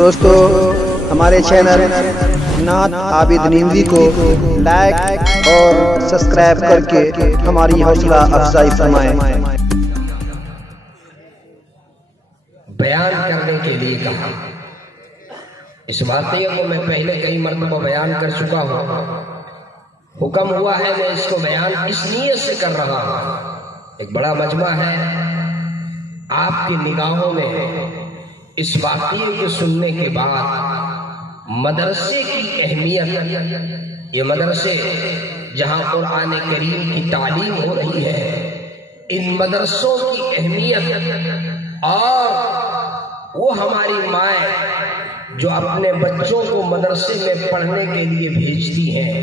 دوستو ہمارے چینل نعت عابد نیموی کو لائک اور سبسکرائب کر کے ہماری حوصلہ افزائی فرمائیں۔ بیان کرنے کے لیے کہا، اس واقعے کو میں پہلے کئی مرتبہ بیان کر چکا ہوں، حکم ہوا ہے میں اس کو بیان اس نیت سے کر رہا ہوں۔ ایک بڑا مجمع ہے، آپ کی نگاہوں میں اس واقعے کو سننے کے بعد مدرسے کی اہمیت، یہ مدرسے جہاں قرآن کریم کی تعلیم ہو رہی ہے، ان مدرسوں کی اہمیت، اور وہ ہماری مائیں جو اپنے بچوں کو مدرسے میں پڑھنے کے لیے بھیجتی ہیں،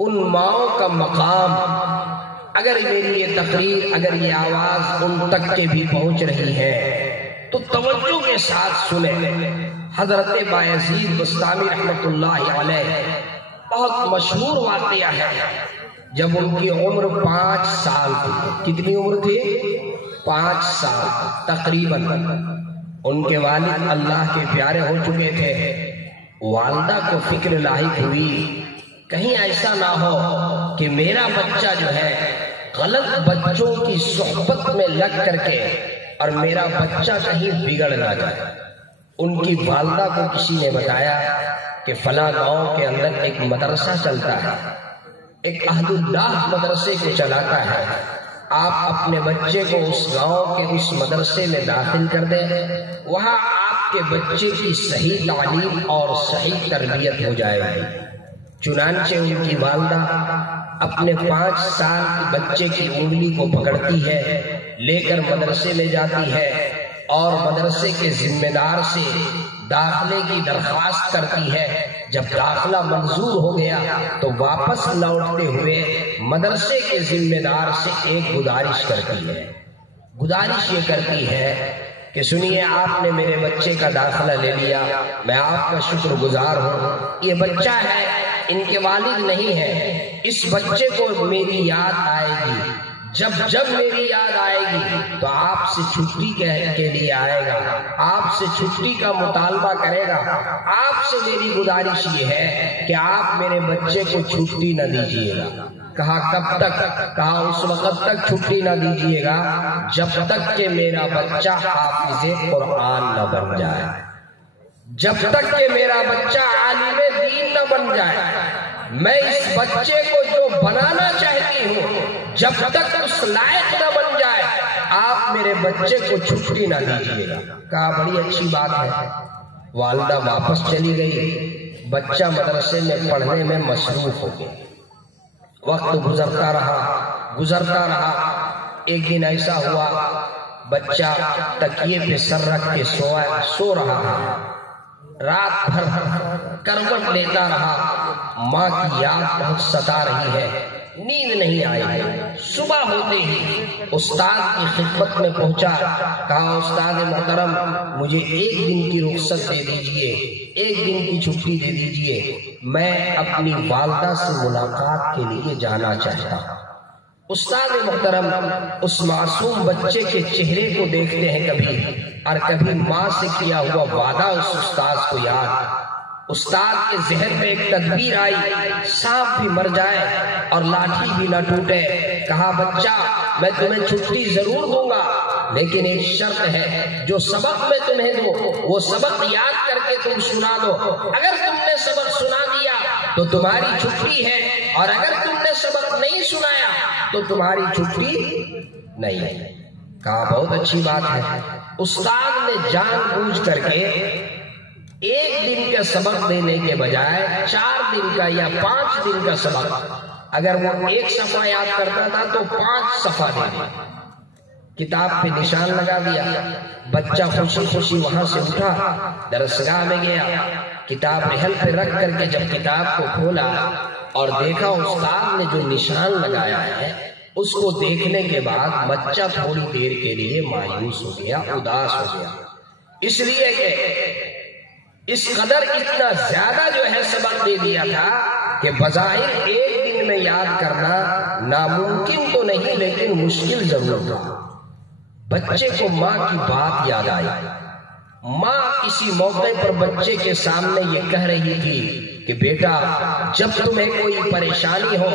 ان ماؤں کا مقام، اگر میری یہ تقریر، اگر یہ آواز ان تک کے بھی پہنچ رہی ہے تو توجہ کے ساتھ سنیں۔ حضرت بایزید بسطامی رحمۃ اللہ علیہ، بہت مشہور واقعہ ہے، جب ان کی عمر 5 سال تھی۔ کتنی عمر تھی؟ 5 سال تقریباً۔ ان کے والد اللہ کے پیارے ہو چکے تھے، والدہ کو فکر لاحق ہوئی کہیں ایسا نہ ہو کہ میرا بچہ جو ہے غلط بچوں کی صحبت میں لگ کر کے اور میرا بچہ کہیں بگڑ نہ جائے۔ ان کی والدہ کو کسی نے بتایا کہ فلاں گاؤں کے اندر ایک مدرسہ چلتا ہے، ایک اہل اللہ مدرسے کو چلاتا ہے، آپ اپنے بچے کو اس گاؤں کے اس مدرسے میں داخل کر دیں، وہاں آپ کے بچے کی صحیح تعلیم اور صحیح تربیت ہو جائے گی۔ چنانچہ ان کی والدہ اپنے 5 سال کے بچے کی انگلی کو پکڑتی ہے، لے کر مدرسے میں جاتی ہے، اور مدرسے کے ذمہ دار سے داخلے کی درخواست کرتی ہے۔ جب داخلہ منظور ہو گیا تو واپس لوٹتے ہوئے مدرسے کے ذمہ دار سے ایک گزارش کرتی ہے۔ گزارش یہ کرتی ہے کہ سنیے، آپ نے میرے بچے کا داخلہ لے لیا، میں آپ کا شکر گزار ہوں، یہ بچہ ہے، ان کے والد نہیں ہے، اس بچے کو میری یاد آئے گی، جب میری یاد آئے گی تو آپ سے چھٹی کے لیے آئے گا، آپ سے چھٹی کا مطالبہ کرے گا۔ آپ سے میری گزارش یہ ہے کہ آپ میرے بچے کو چھٹی نہ دیجیے گا۔ کہا کب تک؟ کہا اس وقت تک چھٹی نہ دیجیے گا جب تک کہ میرا بچہ حافظ قرآن نہ بن جائے، جب تک کہ میرا بچہ عالم دین نہ بن جائے۔ میں اس بچے کو جو بنانا چاہتی ہوں، جب تک اس لائق نہ بن جائے آپ میرے بچے کو چھٹی نہ دیجیے گا۔ کہا بڑی اچھی بات ہے۔ والدہ واپس چلی گئی، بچہ مدرسے میں پڑھنے میں مصروف ہو گیا۔ وقت گزرتا رہا۔ ایک دن ایسا ہوا، بچہ تکیے پہ سر رکھ کے سو رہا ہے، رات بھر کروٹ لیتا رہا، ماں کی یاد بہت ستا رہی ہے، نیند نہیں آئی۔ صبح ہوتے ہی استاد کی خدمت میں پہنچا، کہا استاد محترم مجھے 1 دن کی رخصت دے دیجئے، 1 دن کی چھٹی دے دیجئے، میں اپنی والدہ سے ملاقات کے لیے جانا چاہتا ہوں۔ استاد محترم اس معصوم بچے کے چہرے کو دیکھتے ہیں کبھی، اور کبھی ماں سے کیا ہوا وعدہ اس استاد کو یاد۔ استاد کے ذہن میں ایک تدبیر آئی، سانپ بھی مر جائے اور لاٹھی بھی نہ ٹوٹے۔ کہا بچہ میں تمہیں چھٹی ضرور دوں گا، لیکن ایک شرط ہے، جو سبق میں تمہیں دوں وہ سبق یاد کر کے تم سنا دو۔ اگر تم نے سبق سنا دیا تو تمہاری چھٹی ہے، اور اگر تم نے سبق نہیں سنایا تو تمہاری چھٹی نہیں ہے۔ کہا بہت اچھی بات ہے۔ استاد نے جان بوجھ کر کے 1 دن کا سبق دینے کے بجائے 4 دن کا یا 5 دن کا سبق، اگر وہ 1 صفحہ یاد کرتا تھا تو 5 صفحہ دے دیا، کتاب پہ نشان لگا دیا۔ بچہ خوشی خوشی وہاں سے اٹھا، درسگاہ میں گیا، کتاب محل پہ رکھ کر کے جب کتاب کو کھولا اور دیکھا استاد نے جو نشان لگایا ہے، اس کو دیکھنے کے بعد بچہ تھوڑی دیر کے لیے مایوس ہو گیا، اداس ہو گیا، اس لیے کہ اس قدر اتنا زیادہ جو ہے سبق دے دیا تھا کہ بظاہر 1 دن میں یاد کرنا ناممکن تو نہیں لیکن مشکل ضرور تھا۔ بچے کو ماں کی بات یاد آئی، ماں کسی موقع پر بچے کے سامنے یہ کہہ رہی تھی کہ بیٹا جب تمہیں کوئی پریشانی ہو،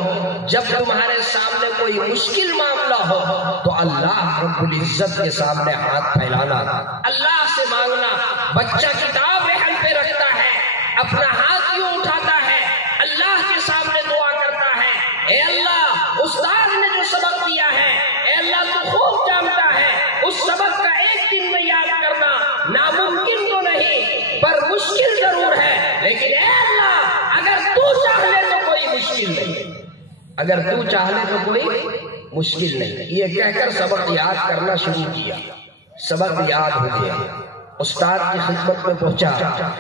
جب تمہارے سامنے کوئی مشکل معاملہ ہو تو اللہ رب العزت کے سامنے ہاتھ پھیلانا، اللہ سے مانگنا۔ بچہ کتاب رحم پہ رکھتا ہے، اپنا ہاتھ یوں اٹھاتا ہے، اللہ کے سامنے دعا کرتا ہے، اے اللہ استاد نے جو سبق دیا ہے، اے اللہ تو خوب جانتا ہے، اس سبق کا ایک دن میں یاد کرنا ناممکن تو نہیں پر مشکل ضرور ہے، لیکن اے اللہ اگر تو چاہ لے تو کوئی مشکل نہیں، اگر تو چاہ لے تو کوئی مشکل نہیں۔ یہ کہہ کر سبق یاد کرنا شروع کیا، سبق یاد ہو گیا۔ استاد کی خدمت میں پہنچا،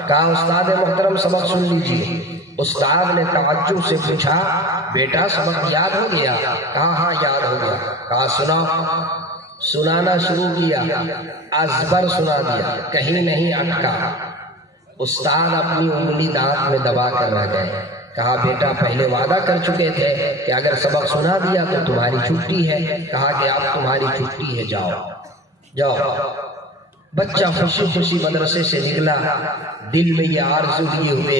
کہا استاد محترم سبق سن لیجیے۔ استاد نے تعجب سے پوچھا بیٹا سبق یاد ہو گیا؟ کہا ہاں یاد ہو گیا۔ کہا سنا۔ سنانا شروع کیا، ازبر سنا دیا، کہیں نہیں اٹکا۔ استاد اپنی انگلی دانت میں دبا کر رہ گئے۔ کہا بیٹا پہلے وعدہ کر چکے تھے کہ اگر سبق سنا دیا تو تمہاری چھٹی ہے۔ کہا کہ اب تمہاری چھٹی ہے، جاؤ جاؤ۔ بچہ خوشی خوشی مدرسے سے نکلا، دل میں یہ آرزو لیے ہوئے،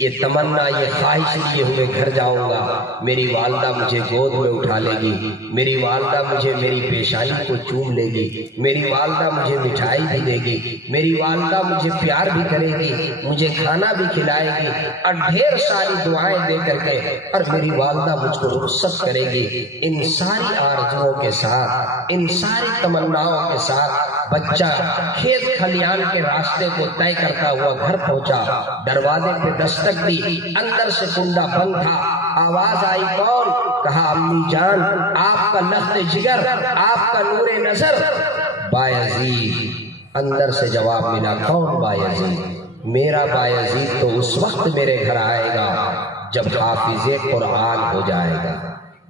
یہ تمنا، یہ خواہش لیے ہوئے گھر جاؤں گا، میری والدہ مجھے گود میں اٹھا لے گی، میری والدہ مجھے میری پیشانی کو چوم لے گی، میری والدہ مجھے مٹھائی بھی دے گی، میری والدہ مجھے پیار بھی کرے گی، مجھے کھانا بھی کھلائے گی، اور ڈھیر ساری دعائیں دے کر کے اور میری والدہ مجھ کو رخصت کرے گی۔ ان ساری آرزوؤں کے ساتھ، ان ساری تمناؤں کے ساتھ بچہ کھیت کھلیان کے راستے کو طے کرتا ہوا گھر پہنچا۔ دروازے پہ دستک دی، اندر سے کنڈا بند تھا۔ آواز آئی کون؟ کہا امی جان، آپ کا لخت جگر، آپ کا نور نظر بایزید۔ اندر سے جواب ملا، کون بایزید؟ میرا بایزید تو اس وقت میرے گھر آئے گا جب حافظ قرآن ہو جائے گا،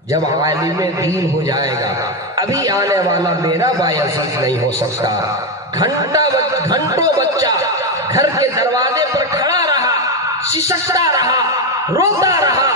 جب عالم دین ہو جائے گا، ابھی آنے والا میرا بایزید نہیں ہو سکتا۔ گھنٹوں بچہ گھر کے دروازے پر کھڑا رہا، سسکتا رہا، روتا رہا،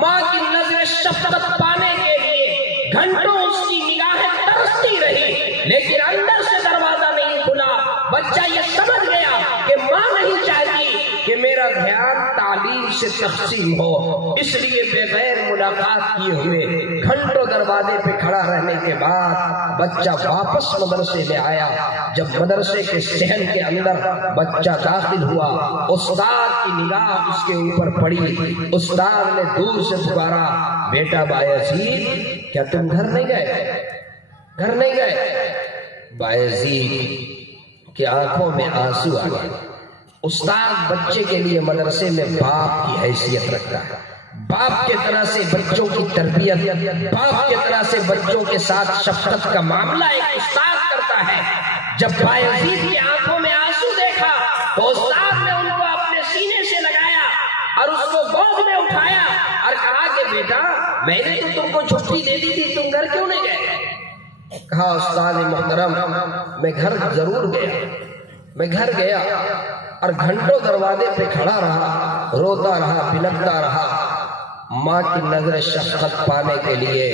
ماں کی نظر شفقت پانے کے لیے گھنٹوں اس کی نگاہیں ترستی رہی، لیکن اندر سے دروازہ نہیں کھلا۔ بچہ یہ سمجھ گیا کہ ماں نہیں چاہتی کہ میرا دھیان تعلیم سے تقسیم ہو، اس لیے بغیر ملاقات کیے ہوئے گھنٹوں دروازے پہ کھڑا رہنے کے بعد بچہ واپس مدرسے میں آیا۔ جب مدرسے کے صحن کے اندر بچہ داخل ہوا، استاد کی نگاہ اس کے اوپر پڑی۔ استاد نے دور سے پکارا، بیٹا بایزید کیا تم گھر نہیں گئے؟ گھر نہیں گئے؟ بایزید کی آنکھوں میں آنسو آ گئے۔ استاد بچے کے لیے مدرسے میں باپ کی حیثیت رکھتا ہے، باپ کے طرح سے بچوں کی تربیت، باپ کے طرح سے بچوں کے ساتھ شفقت کا معاملہ ایک استاد کرتا ہے۔ جب بایزید کی آنکھوں میں آنسو دیکھا تو استاد نے ان کو اپنے سینے سے لگایا اور اس کو گود میں اٹھایا اور کہا کہ بیٹا میں نے تو تم کو چھٹی دے دی تھی، تم گھر کیوں نہیں گئے؟ کہا استاد محترم میں گھر ضرور گیا، میں گھر گیا اور گھنٹوں دروازے پہ کھڑا رہا، روتا رہا، بلکتا رہا، ماں کی نظر شفقت پانے کے لیے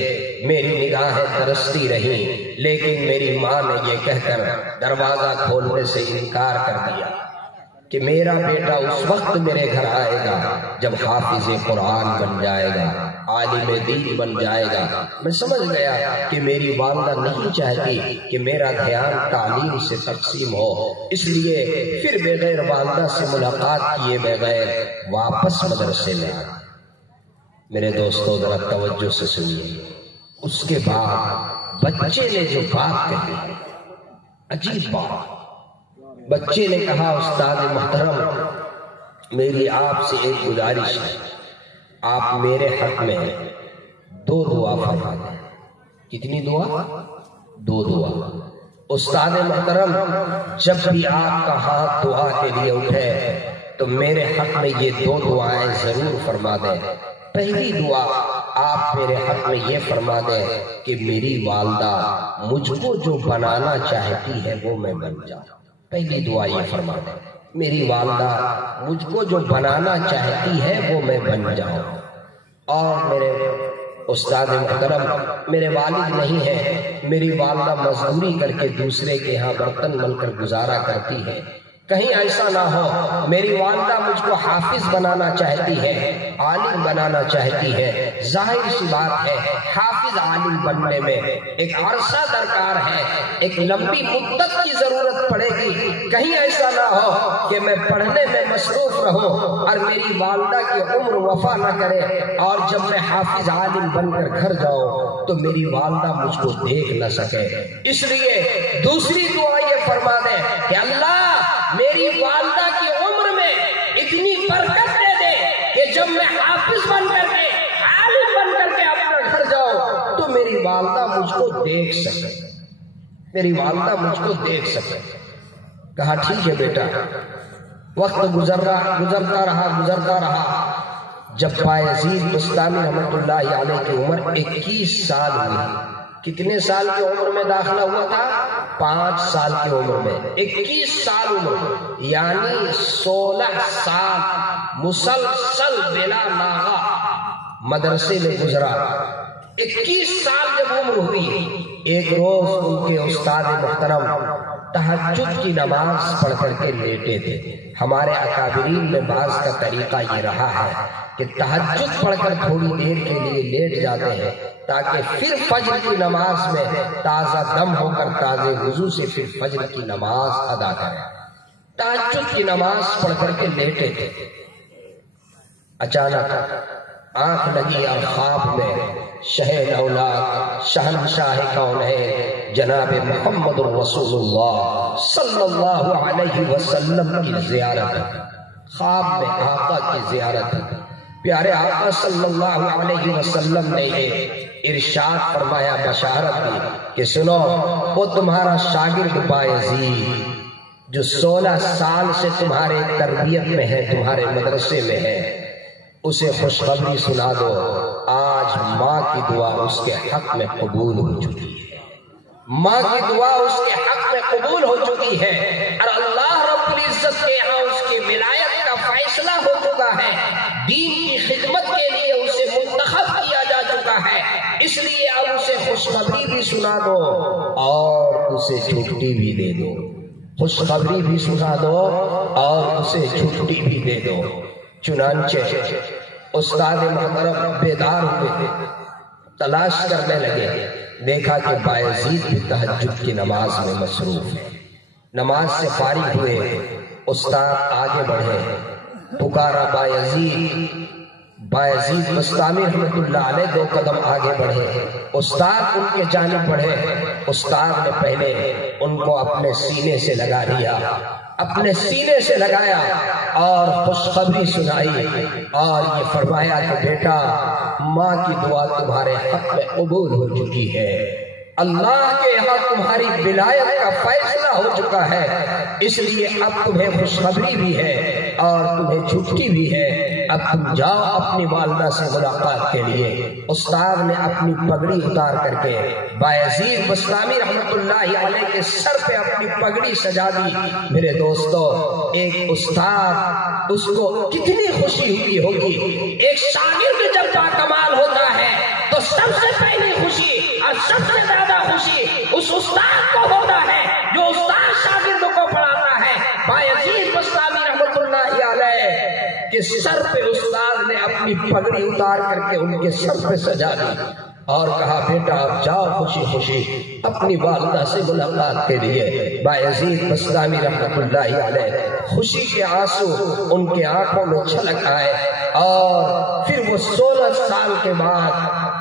میری نگاہیں ترستی رہی، لیکن میری ماں نے یہ کہہ کر دروازہ کھولنے سے انکار کر دیا کہ میرا بیٹا اس وقت میرے گھر آئے گا جب حافظ قرآن بن جائے گا، عالم دین بن جائے گا۔ میں سمجھ گیا کہ میری والدہ نہیں چاہتی کہ میرا دھیان تعلیم سے تقسیم ہو، اس لیے پھر بغیر والدہ سے ملاقات کیے بغیر واپس مدرسے میں آیا۔ میرے دوستو ذرا توجہ سے سنیے، اس کے بعد بچے نے جو بات کہی، عجیب بات، بچے نے کہا استاد محترم میری آپ سے ایک گزارش ہے، آپ میرے حق میں 2 دعا فرما دیں۔ کتنی دعا؟ 2 دعا۔ استاد محترم جب بھی آپ کا ہاتھ دعا کے لیے اٹھے تو میرے حق میں یہ 2 دعائیں ضرور فرما دیں۔ پہلی دعا آپ میرے حق میں یہ فرما دیں کہ میری والدہ مجھ کو جو بنانا چاہتی ہے وہ میں بن جاؤں۔ پہلی دعا یہ فرما دیں میری والدہ مجھ کو جو بنانا چاہتی ہے وہ میں بن جاؤں۔ اور میرے استاد محترم میرے والد نہیں ہیں، میری والدہ مزدوری کر کے دوسرے کے ہاں برتن مل کر گزارا کرتی ہے، کہیں ایسا نہ ہو میری والدہ مجھ کو حافظ بنانا چاہتی ہے، عالم بنانا چاہتی ہے۔ ظاہر سی بات ہے حافظ عالم بننے میں ایک عرصہ درکار ہے، ایک لمبی مدت کی ضرورت پڑے گی۔ کہیں ایسا نہ ہو کہ میں پڑھنے میں مصروف رہوں اور میری والدہ کی عمر وفا نہ کرے، اور جب میں حافظ عالم بن کر گھر جاؤں تو میری والدہ مجھ کو دیکھ نہ سکے۔ اس لیے دوسری دعا یہ فرما دے کہ اللہ میری والدہ کی عمر میں اتنی برکت دے دے کہ جب میں حافظ بن کر کے عالم بن کر کے اپنا گھر جاؤں تو میری والدہ مجھ کو دیکھ سکے، میری والدہ مجھ کو دیکھ سکے۔ کہا ٹھیک ہے بیٹا۔ وقت گزرتا رہا۔ جب بایزید بستامی رحمت اللہ علیہ کی عمر 21 سال ہوئی، کتنے سال کی عمر میں داخلہ ہوا تھا؟ 5 سال کی عمر میں 21 سال عمر، یعنی 16 سال مسلسل بلا ناغہ مدرسے میں گزرا۔ 21 سال جب عمر ہوئی، ایک روز ان کے استاد محترم تہجد کی نماز پڑھ کر کے لیٹے تھے۔ ہمارے اکابرین میں بعض کا طریقہ یہ رہا ہے کہ تہجد پڑھ کر تھوڑی دیر کے لیے لیٹ جاتے ہیں تاکہ پھر فجر کی نماز میں تازہ دم ہو کر تازے وضو سے پھر فجر کی نماز ادا کریں۔ تہجد کی نماز پڑھ کر کے لیٹے تھے، اچانک آنکھ لگی اور خواب میں شہر اولاد شہنشاہ کونین جناب محمد رسول اللہ صلی اللہ علیہ وسلم کی زیارت، خواب میں آقا کی زیارت۔ پیارے آقا صلی اللہ علیہ وسلم نے یہ ارشاد فرمایا، بشارت دی کہ سنو وہ تمہارا شاگرد بایزید جو 16 سال سے تمہارے تربیت میں ہے، تمہارے مدرسے میں ہے، اسے خوشخبری سنا دو، آج ماں کی دعا اس کے حق میں قبول ہو چکی ہے، ماں کی دعا اس کے حق میں قبول ہو چکی ہے، اور اللہ رب العزت کے یہاں اس کی ولایت کا فیصلہ ہو چکا ہے، دین کی خدمت کے لیے اسے منتخب کیا جا چکا ہے۔ اس لیے اب اسے خوشخبری بھی سنا دو اور اسے چھٹی بھی دے دو، خوشخبری بھی سنا دو اور اسے چھٹی بھی دے دو۔ چنانچہ استاد محترم بیدار ہوئے، تلاش کرنے لگے، دیکھا کہ بایزید بھی تہجد کی نماز میں مصروف ہے۔ نماز سے فارغ ہوئے، استاد آگے بڑھے، پکارا بایزید بستامی رحمت اللہ علیہ 2 قدم آگے بڑھے، استاد ان کے جانب بڑھے، استاد نے پہلے ان کو اپنے سینے سے لگا لیا، اپنے سینے سے لگایا اور خوشخبری سنائی اور یہ فرمایا کہ بیٹا ماں کی دعا تمہارے حق میں قبول ہو چکی ہے، اللہ کے یہاں تمہاری ولایت کا فیصلہ ہو چکا ہے، اس لیے اب تمہیں خوشخبری بھی ہے اور تمہیں چھٹی بھی ہے، اب تم جاؤ اپنی والدہ سے ملاقات کے لیے۔ استاد نے اپنی پگڑی اتار کر کے بایزید بستامی رحمت اللہ علیہ کے سر پہ اپنی پگڑی سجا دی۔ میرے دوستو، ایک استاد اس کو کتنی خوشی ہوئی ہوگی، ایک شاگرد جب باکمال ہوتا ہے تو سب سے پہلی خوشی اور سب سے زیادہ خوشی اس استاد کو ہوتا ہے جو استاد شاگردوں کو پڑھاتا ہے۔ بایزید بستامی رحمت اللہ علیہ کے سر پہ استاد نے اپنی پگڑی اتار کر کے ان کے سر پہ سجا دی اور کہا بیٹا اب جاؤ خوشی خوشی اپنی والدہ سے ملاقات کے لیے۔ بایزید بستامی رحمت اللہ علیہ خوشی کے آنسو ان کے آنکھوں میں چھلک آئے، اور پھر وہ 16 سال کے بعد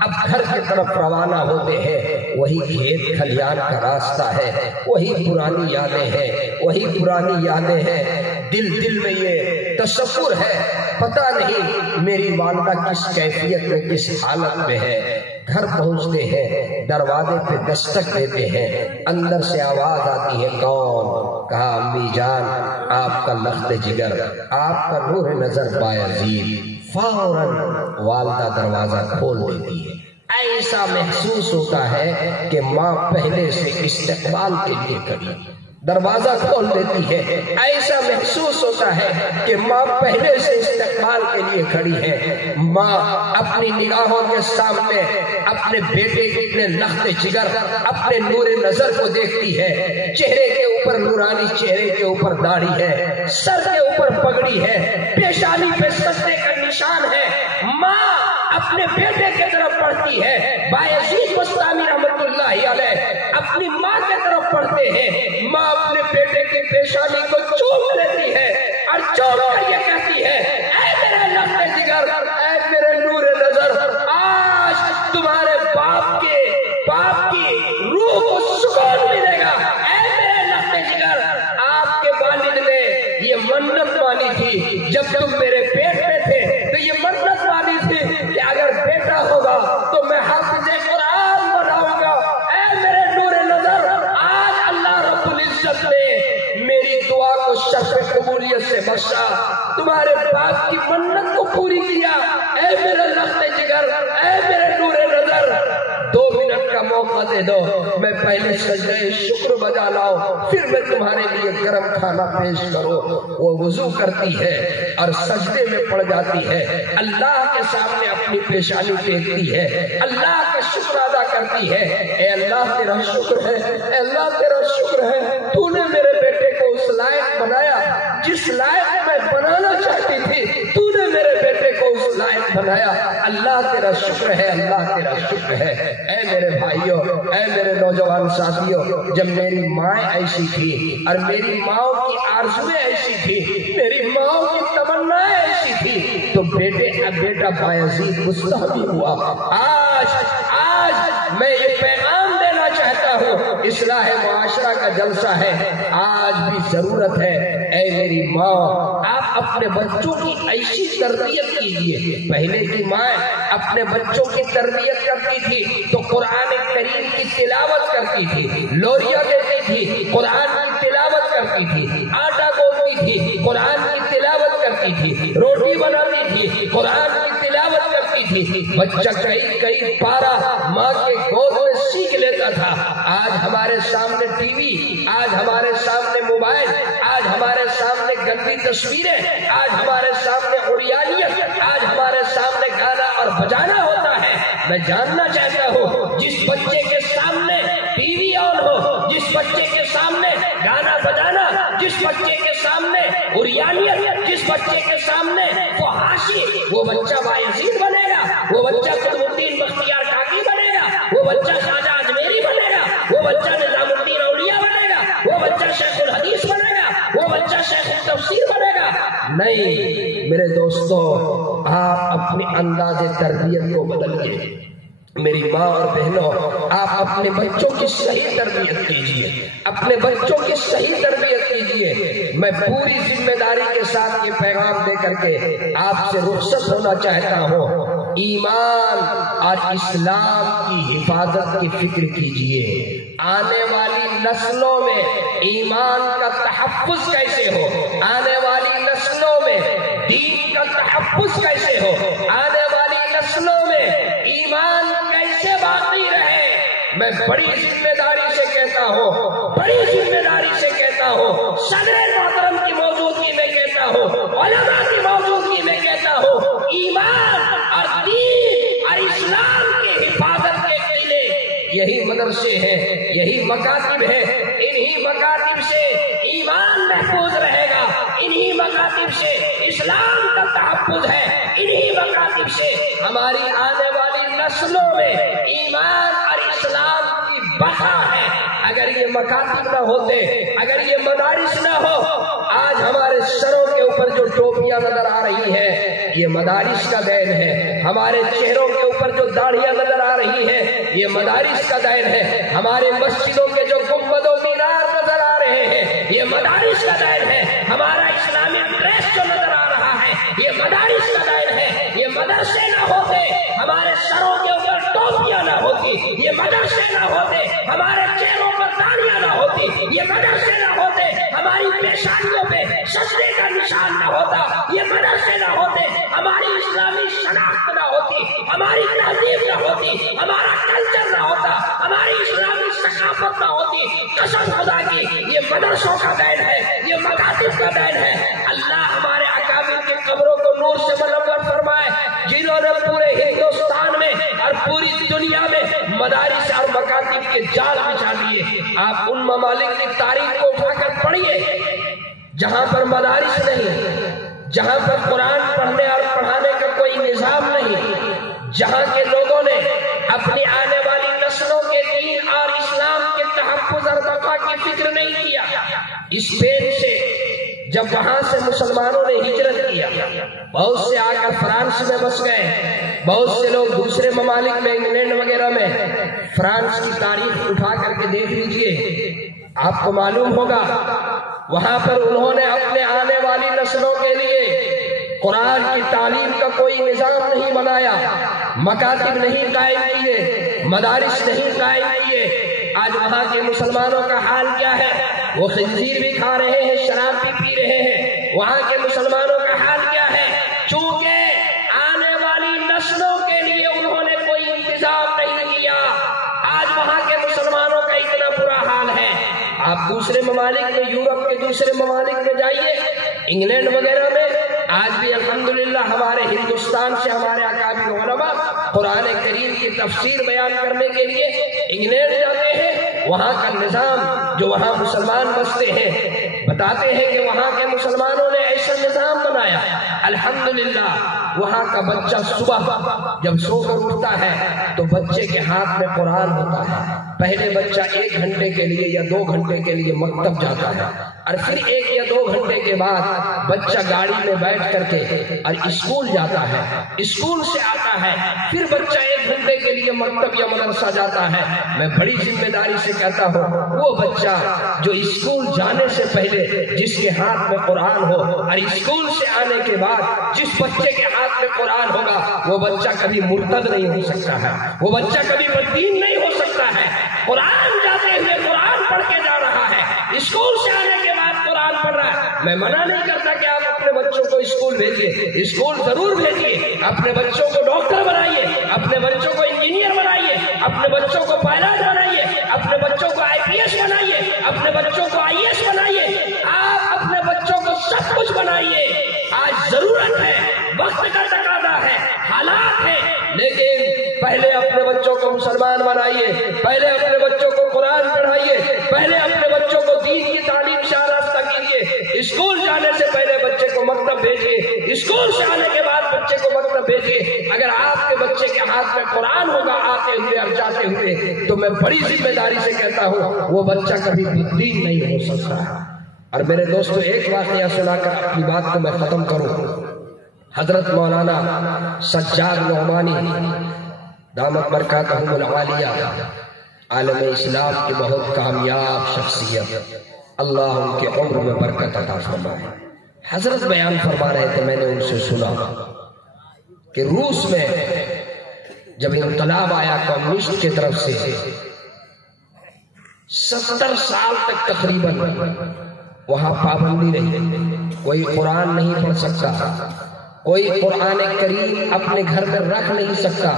اب گھر کی طرف روانہ ہوتے ہیں۔ وہی کھیت کھلیان کا راستہ ہے، وہی پرانی یادیں ہیں، وہی پرانی یادیں ہیں۔ دل میں یہ تصور ہے، پتہ نہیں میری والدہ کس کیفیت میں، کس حالت میں ہے۔ گھر پہنچتے ہیں، دروازے پہ دستک دیتے ہیں، اندر سے آواز آتی ہے کون؟ کہا امی جان آپ کا لخت جگر، آپ کا نور نظر بایزید۔ فوراً والدہ دروازہ کھول دیتی ہے۔ ایسا محسوس ہوتا ہے کہ ماں پہلے سے استقبال کے لیے کھڑی، دروازہ کھول دیتی ہے۔ ایسا محسوس ہوتا ہے کہ ماں پہلے سے استقبال کے لیے کھڑی ہے۔ ماں اپنی نگاہوں کے سامنے اپنے بیٹے کے اتنے لخت جگر، اپنے نور نظر کو دیکھتی ہے۔ چہرے کے اوپر نورانی، چہرے کے اوپر داڑھی ہے، سر کے اوپر پگڑی ہے، پیشانی پہ سجدے کا نشان ہے۔ ماں اپنے بیٹے کی طرف پڑھتی ہے۔ بایزید بستامی رحمت اللہ علیہ اپنی ماں کی طرف پڑھتے ہیں۔ ماں اپنے بیٹے کی پیشانی کو چوم لیتی ہے اور چوم کر یہ کہتی ہے، اے میرے لخت جگر، اے میرے نور نظر، آج تمہارے باپ کی روح کو سکون ملے گا۔ اے میرے لخت جگر، آپ کے والد نے یہ منت مانی تھی جب تم میرے پیٹ میں تھے، تو یہ منت مانی تھی کہ اگر بیٹا ہوگا تو میں حافظ قرآن بناؤں گا۔ اے میرے نور نظر، آج اللہ رب العزت نے میری دعا کو شرف قبولیت سے بخشا، تمہارے باپ کی منت کو پوری کیا۔ اے میرے لخت جگر، اے میرے نور نظر، 2 منٹ کا موقع دے دو، میں پہلے سجدہ شکر بجا لاؤں، پھر میں تمہارے لیے گرم کھانا پیش کروں۔ وہ وضو کرتی ہے اور سجدے میں پڑ جاتی ہے، اللہ کے سامنے اپنی پیشانی ٹیکتی ہے، اللہ کا شکر ادا کرتی ہے۔ اے اللہ تیرا شکر ہے، اے اللہ تیرا شکر ہے، تو نے میرے بیٹے کو اس لائق بنایا جس لائق میں بنانا چاہتی تھی، تو نے میرے بیٹے کو اس لائق بنایا۔ اللہ تیرا شکر ہے، اللہ تیرا شکر ہے۔ اے میرے بھائیوں، اے میرے نوجوان ساتھیوں، جب میری ماں ایسی تھی اور میری ماں کی آرزویں ایسی تھی، میری ماں کی تمنا ایسی تھی، تو بیٹا بایزید بستامی ہوا۔ آج میں یہ پیغام دینا چاہتا ہوں، اصلاح معاشرہ کا جلسہ ہے، آج بھی ضرورت ہے۔ اے میری ماں، آپ اپنے بچوں کی ایسی تربیت کیجیے۔ پہلے کی ماں اپنے بچوں کی تربیت کرتی تھی تو قرآن کریم کی تلاوت کرتی تھی، لوریاں دیتی تھی، قرآن کی تلاوت کرتی تھی، آٹا گوندتی تھی، قرآن کی تلاوت کرتی تھی، روٹی بناتی تھی، قرآن کی تلاوت کرتی تھی۔ بچہ کئی پارا ماں کے گود میں سیکھ لیتا تھا۔ آج ہمارے سامنے ٹی وی، آج ہمارے سامنے موبائل، آج ہمارے سامنے گندی تصویریں، آج ہمارے سامنے عریانیت، آج ہمارے سامنے گانا اور بجانا ہوتا ہے۔ میں جاننا چاہتا ہوں، جس بچے کے سامنے ٹی وی آن ہو، جس بچے کے سامنے گانا بجانا، جس بچے کے سامنے عریانیت، جس بچے کے سامنے فحاشی، وہ بچہ بایزید بنے گا، وہ بچہ قطب الدین بختیار کاکی بنے گا، وہ بچہ خواجہ اجمیری بنے گا، وہ بچہ نظام الدین اولیاء بنے گا، وہ بچہ شیخ الحدیث بنے گا، وہ بچہ شیخ التفسیر بنے گا۔ نہیں میرے دوستو، آپ اپنے انداز تربیت کو بدلیے۔ میری ماں اور بہنوں، آپ اپنے بچوں کی صحیح تربیت کیجیے، اپنے بچوں کی صحیح تربیت کیجیے۔ میں پوری ذمہ داری کے ساتھ یہ پیغام دے کر کے آپ سے رخصت ہونا چاہتا ہوں۔ ایمان اور اسلام کی حفاظت کی فکر کیجیے۔ آنے والی نسلوں میں ایمان کا تحفظ کیسے ہو، آنے والی نسلوں میں دین کا تحفظ کیسے ہو، آنے والی نسلوں میں ایمان کیسے باقی رہے۔ میں بڑی ذمہ داری سے کہتا ہوں، بڑی ذمہ داری سے کہتا ہوں، صدر محترم کی موجودگی میں کہتا ہوں، علماء کی موجودگی میں کہتا ہوں، ایمان اور دین اور اسلام کی حفاظت کے قلعے یہی مدرسے ہیں، یہی مکاتب ہیں۔ انہی مکاتب سے ایمان محفوظ رہے گا، انہی مکاتب سے اسلام کا تحفظ ہے، انہی مکاتب سے ہماری آنے والی نسلوں میں ایمان اور اسلام کی بقا ہے۔ اگر یہ مکاتب نہ ہوتے، اگر یہ مدارس نہ ہو، آج ہمارے سروں کے اوپر جو ٹوپیاں نظر آ رہی ہیں، یہ مدارس کا دین ہے۔ ہمارے چہروں کے اوپر جو داڑھیاں نظر آ رہی ہیں، یہ مدارس کا دین ہے۔ ہمارے مسجدوں کے جو گنبد و مینار نظر آ رہے ہیں، یہ مدارس کا دین ہے۔ ہمارا اسلامی ڈریس جو نظر آ رہا ہے، یہ مدارس کا دین ہے۔ یہ مدرسے نہ ہوتے، ہمارے سروں کے اوپر ٹوپیاں نہ ہوتی، یہ مدرسے نہ ہوتے، ہمارے چہروں پر داڑھیاں نہ ہوتی، یہ مدرسے نہ ہوتے، ہماری پیشانیوں پہ سجدے کا نشان نہ ہوتا، یہ مدرسے نہ ہوتے، ہماری اسلامی شناخت نہ ہوتی، ہماری تہذیب نہ ہوتی، ہمارا کلچر نہ ہوتا، ہماری اسلامی ثقافت نہ ہوتی۔ قسم خدا کی، یہ مدرسے رحمت کا دین ہے۔ اللہ ہمارے اکابر کی قبروں کو نور سے منور فرمائے، جنہوں نے پورے ہندوستان میں اور پوری دنیا میں مدارس اور مکاتب کے جال بچھا دیے۔ آپ ان ممالک کی تاریخ کو اٹھا کر پڑھیے جہاں پر مدارس نہیں، جہاں پر قرآن پڑھنے اور پڑھانے کا کوئی نظام نہیں، جہاں کے لوگوں نے اپنی آنے والی نسلوں کے دین اور اسلام کے تحفظ اور بقا کی فکر نہیں کیا۔ اسپین سے جب وہاں سے مسلمانوں نے ہجرت کیا، بہت سے آ کر فرانس میں بس گئے، بہت سے لوگ دوسرے ممالک میں، انگلینڈ وغیرہ میں۔ فرانس کی تاریخ اٹھا کر کے دیکھ لیجئے، آپ کو معلوم ہوگا وہاں پر انہوں نے اپنے آنے والی نسلوں کے لیے قرآن کی تعلیم کا کوئی نظام نہیں بنایا، مکاتب نہیں قائم کیے، مدارس نہیں قائم کیے۔ آج وہاں کے مسلمانوں کا حال کیا ہے؟ وہ خنزیر بھی کھا رہے ہیں، شراب بھی پی رہے ہیں۔ وہاں کے مسلمانوں کا حال کیا ہے؟ چونکہ آنے والی نسلوں کے لیے انہوں نے کوئی انتظام نہیں کیا، آج وہاں کے مسلمانوں کا اتنا برا حال ہے۔ آپ دوسرے ممالک میں، یورپ کے دوسرے ممالک میں جائیے، انگلینڈ وغیرہ میں، آج بھی الحمدللہ ہمارے ہندوستان سے ہمارے اکابر علماء قرآن کریم کی تفسیر بیان کرنے کے لیے انگلینڈ جاتے ہیں۔ وہاں کا نظام جو وہاں مسلمان بستے ہیں بتاتے ہیں کہ وہاں کے مسلمانوں نے ایسا نظام بنایا، الحمدللہ وہاں کا بچہ صبح جب سو کر اٹھتا ہے تو بچے کے ہاتھ میں قرآن ہوتا ہے۔ پہلے بچہ 1 گھنٹے کے لیے یا 2 گھنٹے کے لیے مکتب جاتا ہے، اور پھر 1 یا 2 گھنٹے کے بعد بچہ گاڑی میں بیٹھ کر کے اور اسکول جاتا ہے، اسکول سے آتا ہے، پھر بچہ 1 گھنٹے کے لیے مکتب یا مدرسہ جاتا ہے۔ میں بڑی ذمہ داری سے کہتا ہوں، وہ بچہ جو اسکول جانے سے پہلے جس کے ہاتھ میں قرآن ہو اور اسکول سے آنے کے بعد جس بچے کے ہاتھ میں قرآن ہوگا، وہ بچہ کبھی مرتد نہیں ہو سکتا ہے، وہ بچہ کبھی بددین نہیں ہو سکتا ہے۔ قرآن جاتے ہوئے قرآن پڑھ کے جا رہا ہے، اسکول سے آنے کے بعد قرآن پڑھ رہا ہے۔ میں منع نہیں کرتا کہ آپ اپنے بچوں کو اسکول بھیجیے، اسکول ضرور بھیجیے، اپنے بچوں کو ڈاکٹر بنائیے، اپنے بچوں کو انجینئر بنائیے، اپنے بچوں کو پائلٹ بنائیے، اپنے بچوں کو IPS بنائیے، اپنے بچوں کو IAS بنائیے، آپ اپنے بچوں کو سب کچھ بنائیے۔ آج ضرورت ہے، وقت کا تقاضا ہے، حالات ہے، لیکن پہلے اپنے بچوں کو مسلمان بنائیے، پہلے اپنے بچوں کو قرآن پڑھائیے، پہلے اپنے بچوں کو دین کی تعلیم سے آراستہ کیجیے۔ اسکول جانے سے پہلے بچے کو مکتب بھیجیے، اسکول سے آنے کے بعد بچے کو مکتب بھیجیے۔ اگر آپ کے بچے کے ہاتھ میں قرآن ہوگا آتے ہوئے اور جاتے ہوئے، تو میں بڑی ذمہ داری سے کہتا ہوں وہ بچہ کبھی بددین نہیں ہو سکتا۔ اور میرے دوستو، ایک واقعہ سنا کر اپنی بات کو میں ختم کروں۔ حضرت مولانا سجاد نعمانی دامت برکاتہم العالیہ، عالم اسلام کی بہت کامیاب شخصیت، اللہ ان کے عمر میں برکت عطا فرمائے۔ حضرت بیان فرما رہے تھے، میں نے ان سے سنا کہ روس میں جب انقلاب آیا کمیونسٹ کی طرف سے، 70 سال تک تقریباً وہاں پابندی رہی، کوئی قرآن نہیں پڑھ سکتا، کوئی قرآن کریم اپنے گھر میں رکھ نہیں سکتا۔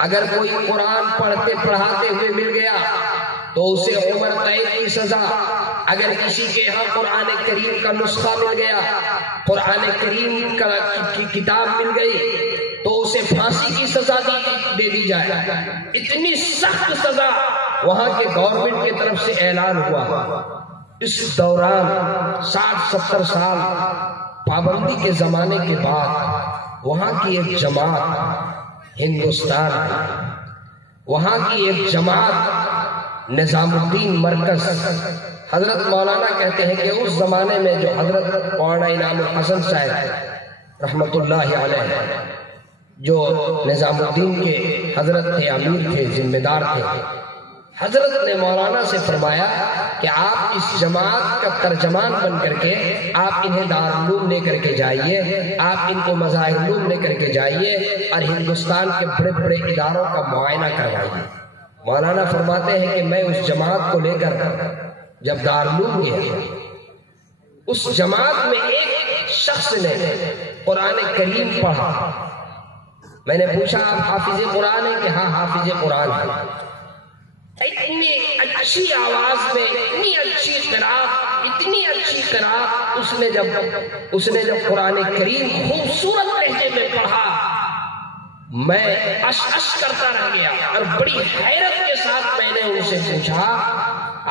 اگر کوئی قرآن پڑھتے پڑھاتے ہوئے مل گیا تو اسے عمر قید کی سزا، اگر کسی کے یہاں قرآن کریم کا نسخہ مل گیا، قرآن کریم کی کتاب مل گئی تو اسے پھانسی کی سزا دے دی جائے۔ اتنی سخت سزا وہاں کے گورنمنٹ کی طرف سے اعلان ہوا۔ اس دوران 60-70 سال پابندی کے زمانے کے بعد وہاں کی ایک جماعت ہندوستان ہے، وہاں کی ایک جماعت نظام الدین مرکز، حضرت مولانا کہتے ہیں کہ اس زمانے میں جو حضرت مولانا انعام الحسن صاحب رحمت اللہ علیہ جو نظام الدین کے حضرت تھے، امیر تھے، ذمہ دار تھے، حضرت نے مولانا سے فرمایا کہ آپ اس جماعت کا ترجمان بن کر کے آپ انہیں دارالعلوم لے کر کے جائیے، آپ ان کو مظاہر علوم لے کر کے جائیے اور ہندوستان کے بڑے بڑے اداروں کا معائنہ کروائیے۔ مولانا فرماتے ہیں کہ میں اس جماعت کو لے کر جب دارالعلوم گیا، اس جماعت میں ایک شخص نے قرآن کریم پڑھا۔ میں نے پوچھا آپ حافظ قرآن ہیں؟ کہ ہاں حافظ قرآن ہے۔ اتنی اچھی آواز میں اتنی اچھی قرات اس نے جب قرآن کریم خوبصورت لہجے میں پڑھا، میں اش کرتا رہ گیا اور بڑی حیرت کے ساتھ میں نے ان سے پوچھا،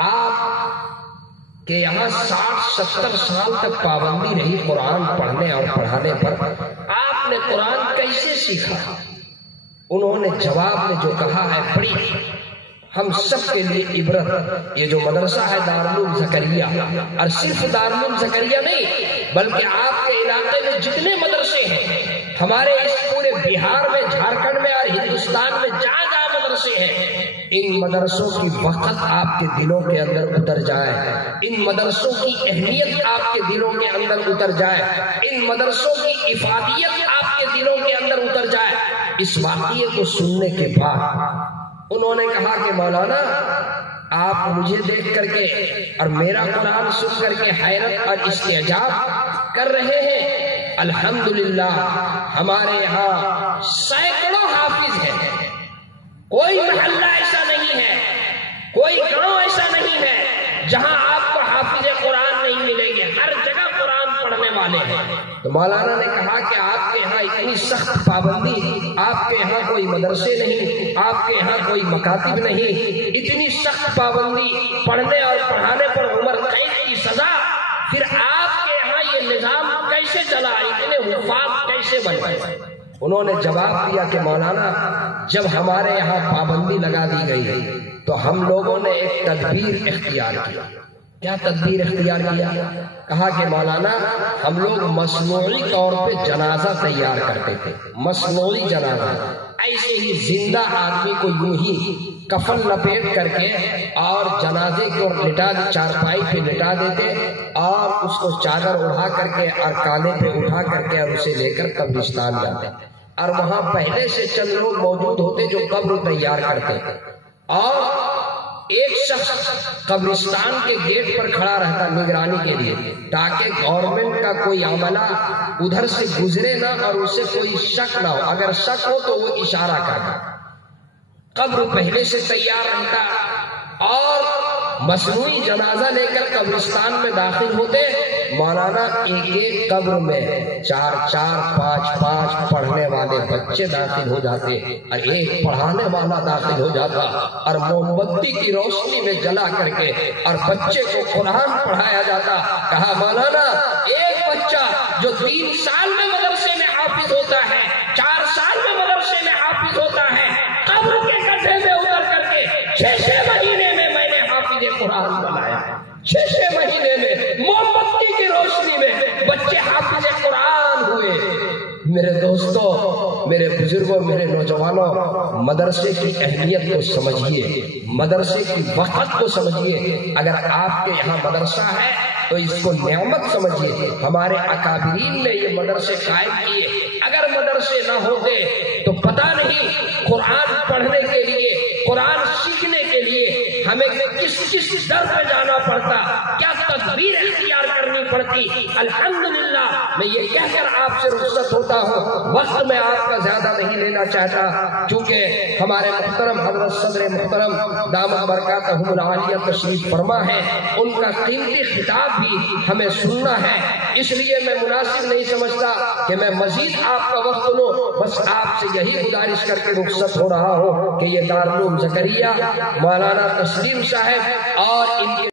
آپ کہ یہاں 60-70 سال تک پابندی رہی قرآن پڑھنے اور پڑھانے پر، آپ نے قرآن کیسے سیکھا؟ انہوں نے جواب میں جو کہا ہے بڑی ہم سب کے لیے عبرت، یہ جو مدرسہ ہے دارالعلوم زکریا، اور صرف دارالعلوم زکریا نہیں بلکہ آپ کے علاقے میں جتنے مدرسے ہیں، ہمارے اس پورے بہار میں، جھارکھنڈ میں اور ہندوستان میں جہاں جہاں مدرسے ہیں، ان مدرسوں کی وقت آپ کے دلوں کے اندر اتر جائے، ان مدرسوں کی اہمیت آپ کے دلوں کے اندر اتر جائے، ان مدرسوں کی افادیت آپ کے دلوں کے اندر اتر جائے۔ اس واقعے کو سننے کے بعد انہوں نے کہا کہ مولانا آپ مجھے دیکھ کر کے اور میرا قرآن سن کر کے حیرت اور استعجاب کر رہے ہیں، الحمدللہ ہمارے یہاں سینکڑوں حافظ ہیں، کوئی محلہ ایسا نہیں ہے، کوئی گاؤں ایسا نہیں ہے جہاں آپ کو حافظ قرآن نہیں ملیں گے، ہر جگہ قرآن پڑھنے والے ہیں۔ تو مولانا نے کہا کہ آپ کے یہاں اتنی سخت پابندی، آپ کے یہاں کوئی مدرسے نہیں، آپ کے یہاں کوئی مکاتب نہیں، اتنی سخت پابندی، پڑھنے اور پڑھانے پر عمر قید کی سزا، پھر آپ کے یہاں یہ نظام کیسے چلا، اتنے حفاظ کیسے بن گئے؟ انہوں نے جواب دیا کہ مولانا جب ہمارے یہاں پابندی لگا دی گئی تو ہم لوگوں نے ایک تدبیر اختیار کیا۔ کیا تدبیر اختیار کیا؟ کہا کہ مولانا ہم لوگ مصنوعی طور پہ جنازہ تیار کرتے تھے، مصنوعی جنازہ، ایسے ہی زندہ آدمی کو یوں ہی کفن لپیٹ کر کے اور جنازے کو چارپائی پہ لٹا دیتے اور اس کو چادر اڑا کر کے اور کانے پہ اٹھا کر کے اور اسے لے کر قبرستان جاتے، اور وہاں پہلے سے چند لوگ موجود ہوتے جو قبر تیار کرتے، اور ایک شخص قبرستان کے گیٹ پر کھڑا رہتا نگرانی کے لیے، تاکہ گورنمنٹ کا کوئی عملہ ادھر سے گزرے نہ اور اسے کوئی شک نہ ہو، اگر شک ہو تو وہ اشارہ کرتا۔ قبر پہلے سے تیار رہتا اور مصنوعی جنازہ لے کر قبرستان میں داخل ہوتے، مولانا ایک ایک قبر میں 4-4 5-5 پڑھنے والے بچے داخل ہو جاتے اور ایک پڑھانے والا داخل ہو جاتا، اور موم بتی کی روشنی میں جلا کر کے اور بچے کو قرآن پڑھایا جاتا۔ کہا مولانا ایک بچہ جو 3 سال میں مدرسے میں حافظ ہوتا ہے، 4 سال میں مدرسے میں حافظ ہوتا ہے، قبر کے گڈھے میں اتر کر کے 6 مہینے میں میں نے حافظ قرآن بنایا، 6 مہینے میں موم بتی کی روشنی میں بچے حافظ قرآن ہوئے۔ میرے دوستوں، میرے بزرگوں، میرے نوجوانوں، مدرسے کی اہمیت کو سمجھیے، مدرسے کی وقت کو سمجھیے۔ اگر آپ کے یہاں مدرسہ ہے تو اس کو نعمت سمجھیے۔ ہمارے اکابرین نے یہ مدرسے قائم کیے، اگر مدرسے نہ ہوتے تو پتہ نہیں قرآن پڑھنے کے لیے، قرآن سیکھنے کے لیے ہمیں کس در پہ جانا پڑتا، کیا تدبیر اختیار کرنی پڑتی۔ الحمدللہ میں یہ کہہ کر آپ سے رخصت ہوتا ہوں، وقت میں آپ کا زیادہ نہیں لینا چاہتا، کیونکہ ہمارے محترم حضرت صدر محترم دامت برکاتہم العالیہ تشریف فرما ہے، ان کا قیمتی خطاب بھی ہمیں سننا ہے، اس لیے میں مناسب نہیں سمجھتا کہ میں مزید آپ کا وقت لوں۔ بس آپ سے یہی گزارش کر کے رخصت ہو رہا ہوں کہ یہ دارالعلوم زکریا مولانا تسلیم صاحب اور ان کے